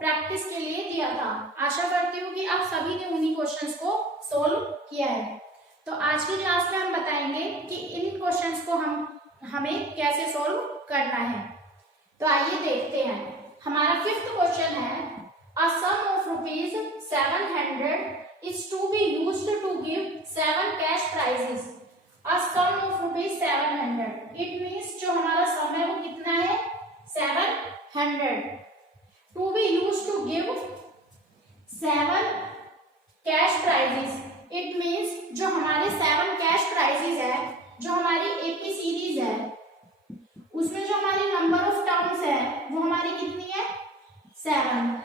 Practice के लिए दिया था। आशा करती हूँ कि आप सभी ने उन्हीं क्वेश्चंस को सोल्व किया है। तो आज की क्लास में हम बताएंगे कि इन क्वेश्चंस को हमें कैसे सोल्व करना है। तो आइए देखते हैं। हमारा 5th क्वेश्चन है, अ सम of ₹700 is to be used to give 7 cash prizes. A sum of ₹700, it means जो हमारा सम है वो कितना है, 700, to be used to give 7 cash prizes. It means जो हमारे 7 cash prizes है, जो हमारी AP सीरीज है, उसमें जो हमारी नंबर ऑफ टर्म्स है वो हमारी कितनी है, 7,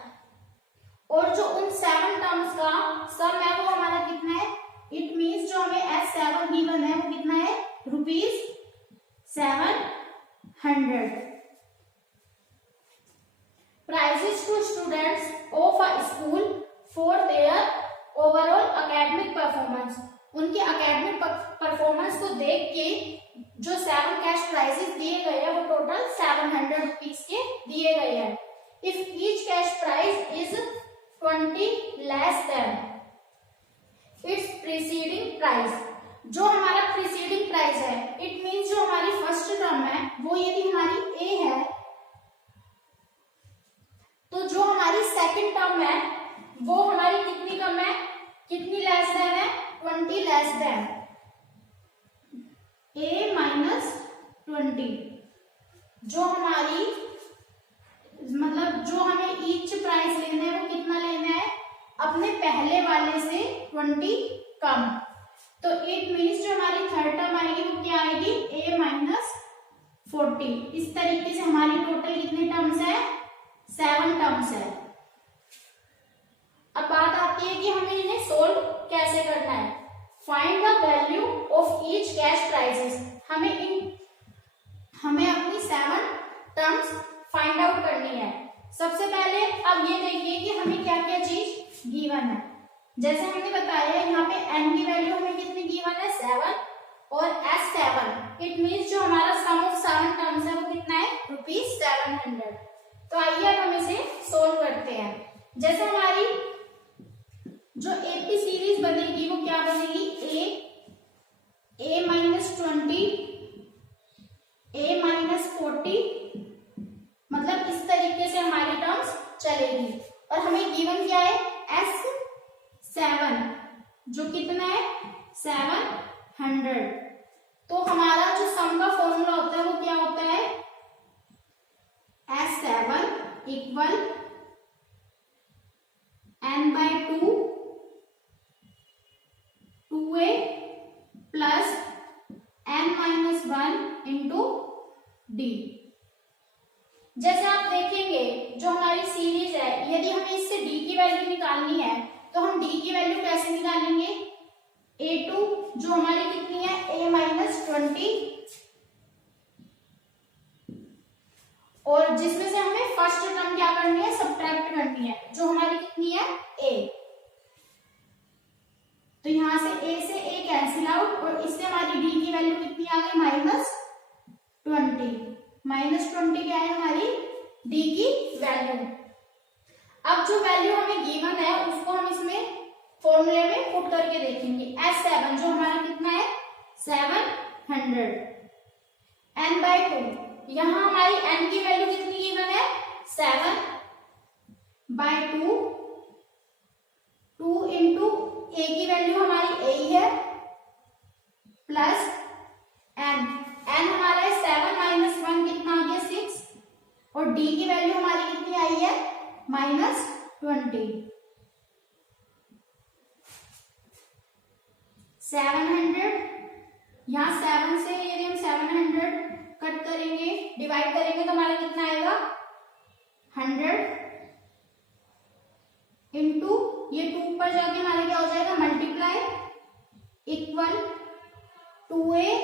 और जो उन 7 टर्म्स का सम है वो हमारा कितना है, इट मीन्स जो हमें S7 गिवन है वो कितना है, ₹700. Prizes to students of a school for their overall academic performance. उनके एकेडमिक परफॉर्मेंस को देख के जो 7 कैश प्राइजेस दिए गए हैं वो टोटल ₹700 के दिए गए हैं. If each cash prize is 20 less than its preceding price. जो हमारा preceding price है, it means जो हमारी फर्स्ट टर्म है वो यदि हमारी A है, तो जो हमारी सेकंड टर्म है वो हमारी कितनी कम है, कितनी लेस देन है, 20 लेस देन A माइनस 20. जो हमारी मतलब जो हमें ईच प्राइस लेना है वो कितना लेना है, अपने पहले वाले से 20 कम. तो इट मीन्स जो हमारी थर्ड टर्म आएगी वो क्या आएगी, A माइनस 40. इस तरीके से हमारी टोटल कितनी टर्म्स है, 7 टर्म्स है. अब बात आती है कि हमें इन्हें सोल्व कैसे करना है. Find the value of each cash prices. हमें अपनी 7 टर्म्स फाइंड आउट करनी है. सबसे पहले अब ये देखिए कि हमें क्या क्या चीज गिवन है. जैसे हमने बताया यहाँ पे n की वैल्यू हमें कितनी गिवन है, 7, और S7. इट मीन्स जो हमारा सम ऑफ 7 टर्म्स है वो कितना है, ₹700. तो आइए अब हम इसे सोल्व करते हैं. जैसे हमारी जो AP सीरीज बनेगी वो क्या बनेगी, A माइनस 20, A माइनस 40, मतलब इस तरीके से हमारी टर्म्स चलेगी. और हमें गिवन क्या है, S7, जो कितना है, 700. तो हमारा जो सम का फॉर्मूला होता है वो क्या होता है, S7 equal n/2 2a plus n-1 into d. जैसे आप देखेंगे जो हमारी सीरीज है, यदि हमें इससे d की वैल्यू निकालनी है तो हम d की वैल्यू कैसे निकालेंगे, A2 जो हमारी कितनी है, A माइनस 20, और जिसमें से हमें फर्स्ट टर्म क्या करनी है, सब्ट्रैक्ट करनी है, जो हमारी कितनी है, A. तो यहां से A से A कैंसिल आउट, और इससे हमारी d की वैल्यू कितनी आ गई, -20. -20 क्या है हमारी d की वैल्यू. अब जो वैल्यू हमें गिवन है उसको हम इसमें फॉर्मूले में पुट करके देखेंगे. S7 जो हमारा कितना है, 700, n/2. यहां हमारी n की वैल्यू कितनी गिवन है, 7/2. 2 इंटू A की वैल्यू हमारी A ही है, प्लस n हमारा है 7 माइनस 1 कितना आ गया, 6, और d की वैल्यू हमारी कितनी आई है, -20. 700, यहाँ 7 से यदि हम 700 कट करेंगे, डिवाइड करेंगे तो हमारा कितना आएगा, 100 इंटू ये 2 पर जाके हमारा क्या हो जाएगा, multiply, equal 2a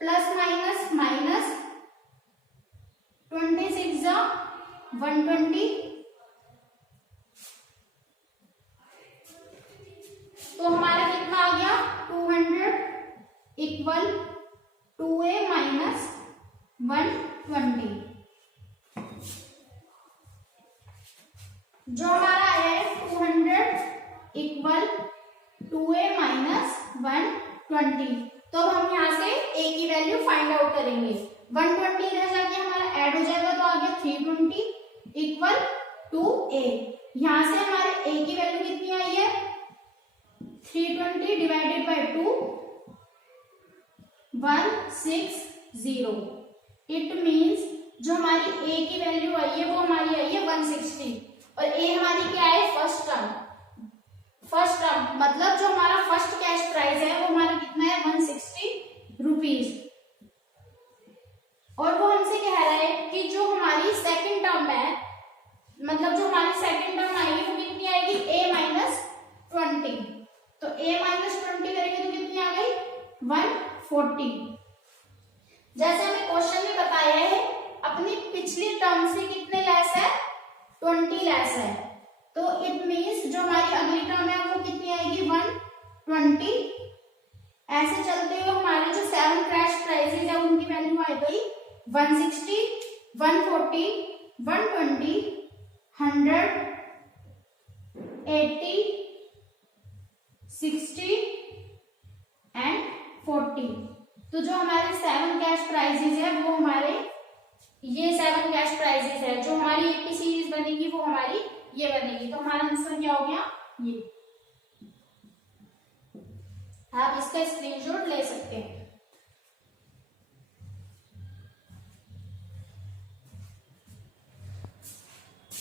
plus minus minus 26 जा 120. तो हमारा कितना आ गया, 200 इक्वल 2a माइनस 120. जो हमारा है 200 इक्वल 2a माइनस 120। तो अब हम यहाँ से a की वैल्यू फाइंड आउट करेंगे। 120 इधर जाके हमारा ऐड हो जाएगा तो आ गया 320 इक्वल 2a। यहाँ से हमारे a की वैल्यू कितनी आई है 320 डिवाइडेड बाय 2 160। इट मीन्स जो हमारी a की वैल्यू आई है वो हमारी आई है 160 और a हमारी क्या है फर्स्ट टर्म मतलब जो हमारा फर्स्ट कैश प्राइस है वो हमारा कितना है 160 रुपीज। और वो हमसे कह रहा है कि जो हमारी सेकंड टर्म है मतलब जो हमारी सेकंड टर्म आएगी वो कितनी आएगी a माइनस 20। तो a माइनस 20 करेंगे तो कितनी आ गई 140। जैसे हमें क्वेश्चन में बताया है अपनी पिछली टर्म से कितने लेस है 20 लेस है। तो इट मीन्स जो हमारी अगली टर्म है वो कितनी आएगी 120। ऐसे चलते हुए हमारे जो 7 कैश प्राइसेस है उनकी वैल्यू आ गई 160 140 120 100 80 60 एंड 40। तो जो हमारे 7 कैश प्राइजेस है वो हमारे ये 7 कैश प्राइजेस है। जो हमारी एपी सीरीज बनेगी वो हमारी ये बनेगी। तो हमारा आंसर क्या हो गया ये। आप इसका स्क्रीनशॉट ले सकते हैं।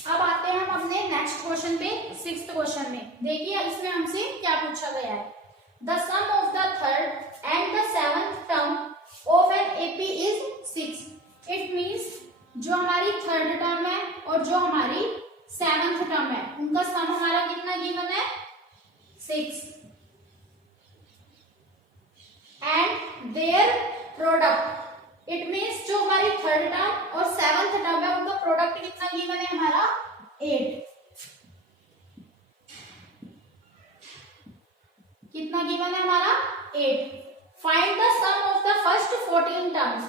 अब आते हैं हम अपने नेक्स्ट क्वेश्चन पे 6th क्वेश्चन में। देखिए इसमें हमसे क्या पूछा गया है। The sum of the third and the 7th term of an AP is 6। It means जो हमारी थर्ड टर्म है और जो हमारी 7th टर्म है उनका सम हमारा कितना गिवन है 6 and their product. It means जो हमारी थर्ड टर्म और 7th टर्म है उनका प्रोडक्ट कितना गिवन है हमारा 8। कितना गिवन है हमारा 8। Find the sum of the first 14 terms.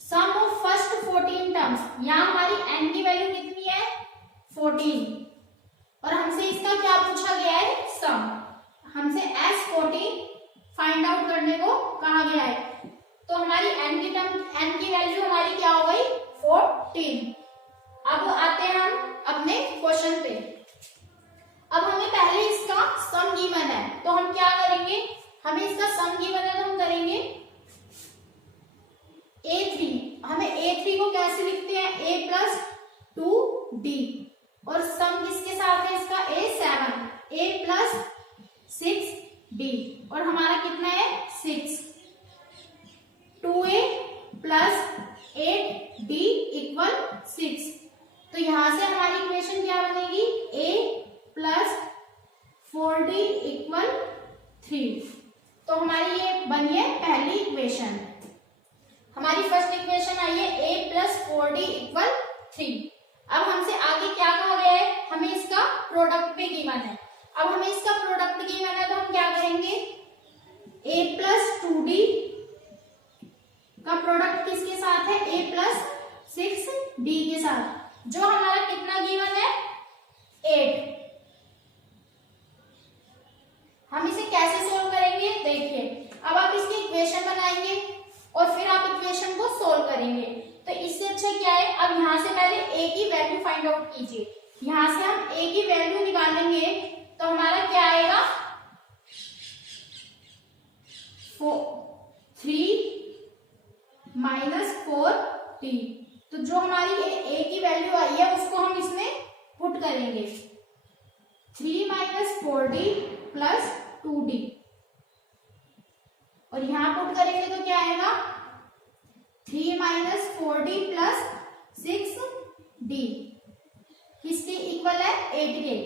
Sum of first 14 terms. यहाँ हमारी n की वैल्यू कितनी है 14 और हमसे इसका क्या पूछा गया है सम। हमसे S14 फाइंड आउट करने को कहा गया है। तो हमारी n की वैल्यू हमारी क्या हो गई 14। अब आते हैं हम अपने क्वेश्चन पे। अब हमें पहले इसका सम गिवन है तो हम क्या करेंगे हमें इसका सम गिवन है तो हम करेंगे A3। हमें A3 को कैसे लिखते हैं a प्लस 2d और सम किसके साथ है इसका A7 a प्लस 6d और हमारा कितना है 6। 2a plus 8d equal 6। तो यहां से हमारी इक्वेशन क्या बनेगी a प्लस 4d इक्वल 3। तो हमारी ये बनी है पहली इक्वेशन। हमारी फर्स्ट इक्वेशन आई है a प्लस 4d इक्वल 3। अब हमसे आगे क्या कहा गया है हमें इसका प्रोडक्ट भी गिवन है। अब हमें इसका प्रोडक्ट गिवन है तो हम क्या करेंगे a प्लस 2d का प्रोडक्ट किसके साथ है a प्लस 6d के साथ जो हमारा कितना गिवन है 8। हम इसे कैसे सोल्व करेंगे देखिए। अब आप इसकी इक्वेशन बनाएंगे और फिर आप इक्वेशन को सोल्व करेंगे। तो इससे अच्छा क्या है अब यहाँ से पहले a की वैल्यू फाइंड आउट कीजिए। यहाँ से हम a की वैल्यू निकालेंगे तो हमारा क्या आएगा 3 माइनस 4t। तो जो हमारी a की वैल्यू आई है उसको हम इसमें पुट करेंगे 3 माइनस 4d प्लस 2d और यहां पुट करेंगे तो क्या आएगा 3 माइनस 4d प्लस 6d किसके इक्वल है 8 के।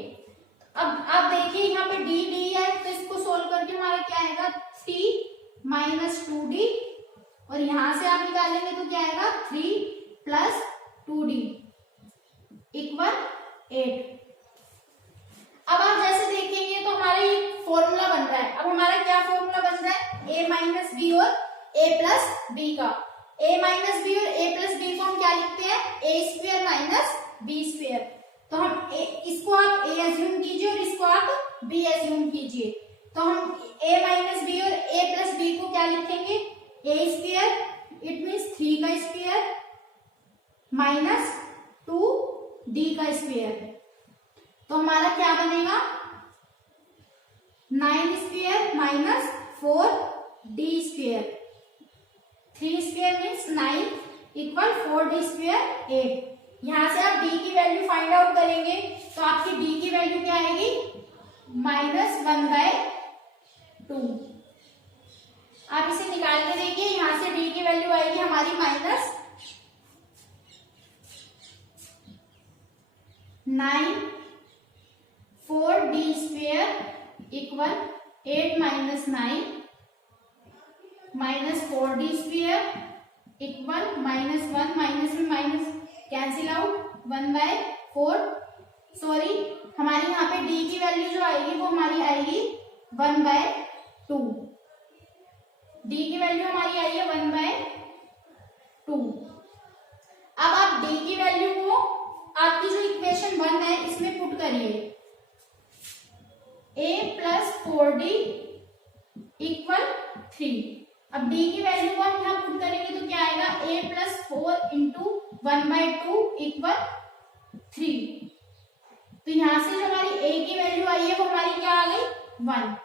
अब आप देखिए यहाँ पे d है तो इसको सोल्व करके हमारा क्या आएगा 3 माइनस 2d और यहां से आप निकालेंगे तो क्या आएगा 3 प्लस 2d इक्वल 8। अब आप जैसे देखेंगे तो हमारा ये फॉर्मूला बन रहा है। अब हमारा क्या फॉर्मूला बन रहा है a माइनस बी और a प्लस बी का। a माइनस बी और a प्लस बी को हम क्या लिखते हैं a square minus B square. तो हम इसको आप a एज्यूम कीजिए और इसको आप b एज्यूम कीजिए। तो हम a माइनस बी और a प्लस बी को क्या लिखेंगे, a स्क्वायर इट मीन्स 3 का स्क्वायर माइनस 2d का स्क्वायर। तो हमारा क्या बनेगा 9 square minus 4d square. 3 square means 9 equal 4d square 8। यहां से आप d की वैल्यू फाइंड आउट करेंगे तो आपकी d की वैल्यू क्या आएगी -1/2। आप इसे निकाल के देखिए, यहां से d की वैल्यू आएगी हमारी -9 4d square equal 8 minus 9 minus 4d square equal -1 minus में माइनस कैंसिल आउट 1/4। सॉरी, हमारी यहाँ पे d की वैल्यू जो आएगी वो हमारी आएगी 1/2। d की वैल्यू हमारी आई है 1/2। अब आप d की वैल्यू को आपकी जो इक्वेशन 1 है इसमें पुट करिए, a प्लस 4d इक्वल 3। अब d की वैल्यू को हम यहाँ पुट करेंगे तो क्या आएगा a प्लस 4 इंटू 1/2 इक्वल 3। तो यहां से जो हमारी a की वैल्यू आई है वो हमारी क्या आ गई 1।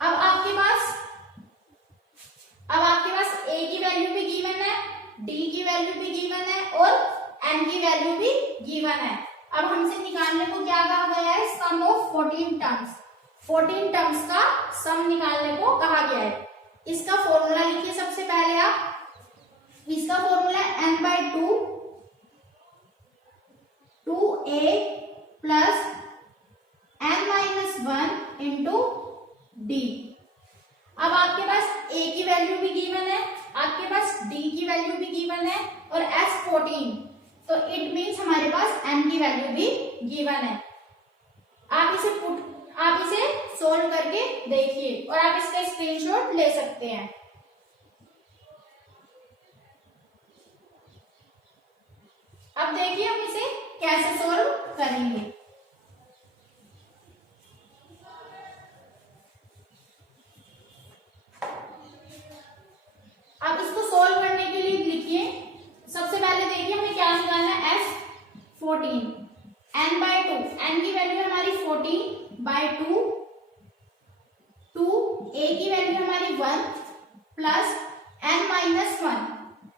अब आपके पास a की वैल्यू भी गिवन है, d की वैल्यू भी गिवन है और n की वैल्यू भी गिवन है। अब हमसे निकालने को क्या कहा गया है, सम ऑफ 14 टर्म्स। 14 टर्म्स का सम निकालने को कहा गया है। इसका फॉर्मूला लिखिए सबसे पहले आप। इसका फॉर्मूला है n/2 2a plus n-1 into d। अब आपके पास a की वैल्यू भी गिवन है, आपके पास d की वैल्यू भी गिवन है और s 14, तो इट मीन्स हमारे पास n की वैल्यू भी गिवन है। आप इसे सोल्व करके देखिए और आप इसका स्क्रीनशॉट ले सकते हैं। अब देखिए हम इसे कैसे सोल्व करेंगे। अब इसको सोल्व करने के लिए लिखिए, सबसे पहले देखिए हमें क्या निकालना है, s14 n/2। n की वैल्यू हमारी 14/2, 2 a की वैल्यू हमारी 1 प्लस n-1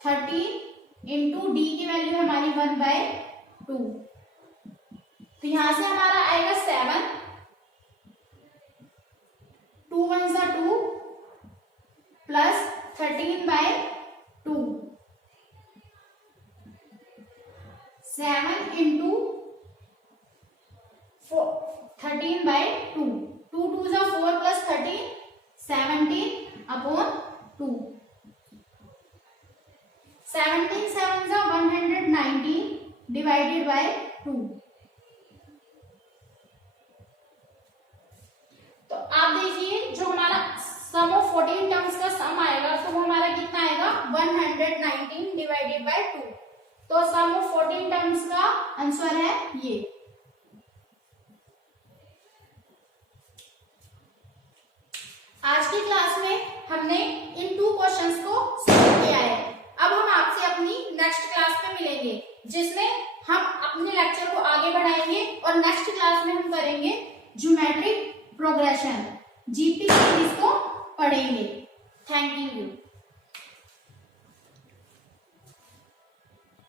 13 इंटू d की वैल्यू हमारी 1/2। तो यहां से हमारा आएगा 7, 2 1 2 plus 13/2, 7 into 13/2, 2 2 4 plus 13 17/2, 17 7 119 divided by 2। तो आप देखिए जो हमारा सम ऑफ 14 टर्म्स का सम आएगा तो वो हमारा कितना आएगा 119 डिवाइडेड बाय 2। तो सम ऑफ 14 टर्म्स का आंसर है ये। आज की क्लास में हमने इन 2 क्वेश्चंस को सॉल्व किया है। अब हम आपसे अपनी नेक्स्ट क्लास में मिलेंगे जिसमें हम अपने लेक्चर को आगे बढ़ाएंगे और नेक्स्ट क्लास में हम करेंगे ज्योमेट्रिक प्रोग्रेशन, जीपी सीरीज को पढ़ेंगे। Thank you.